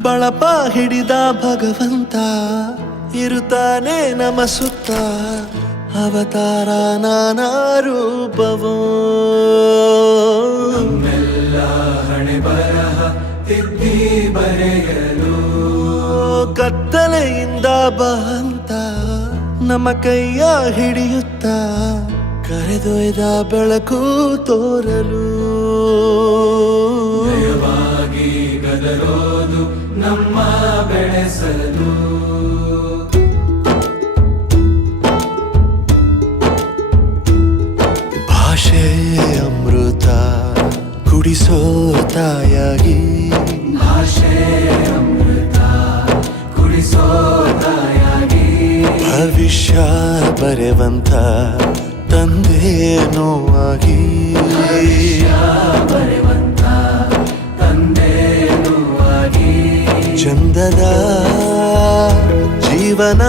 ಬಳಪ ಹಿಡಿದ ಭಗವಂತ ಇರುತ್ತಾನೆ ನಮ ಸುತ್ತ ಅವತಾರ ನಾನಾ ರೂಪವೋ ನಮ್ಮೆಲ್ಲ ಹಣೆ ಬರಹ ತಿದ್ದಿ ಬರೆಯಲು ಕತ್ತಲೆಯಿಂದ ಬಂತ ನಮ್ಮ ಕೈಯ ಹಿಡಿಯುತ್ತ ಕರೆದೊಯ್ದ ಬೆಳಕು ತೋರಲು ದಯವಾಗಿ ಗದರೋದು ನಮ್ಮ ಬೆಳೆಸಲು ಭಾಷೆ ಅಮೃತ ಕುಡಿಸೋ ತಾಯಾಗಿ ಭಾಷೆ ಅಮೃತ ಕುಡಿಸೋ ತಾಯಾಗಿ ಭವಿಷ್ಯ ಬರೆವಂತ ತಂದೆ ನೋವಾಗಿ ಬರೆವಂತ ತಂದೆನುವಾಗಿ ಚಂದದ ಜೀವನ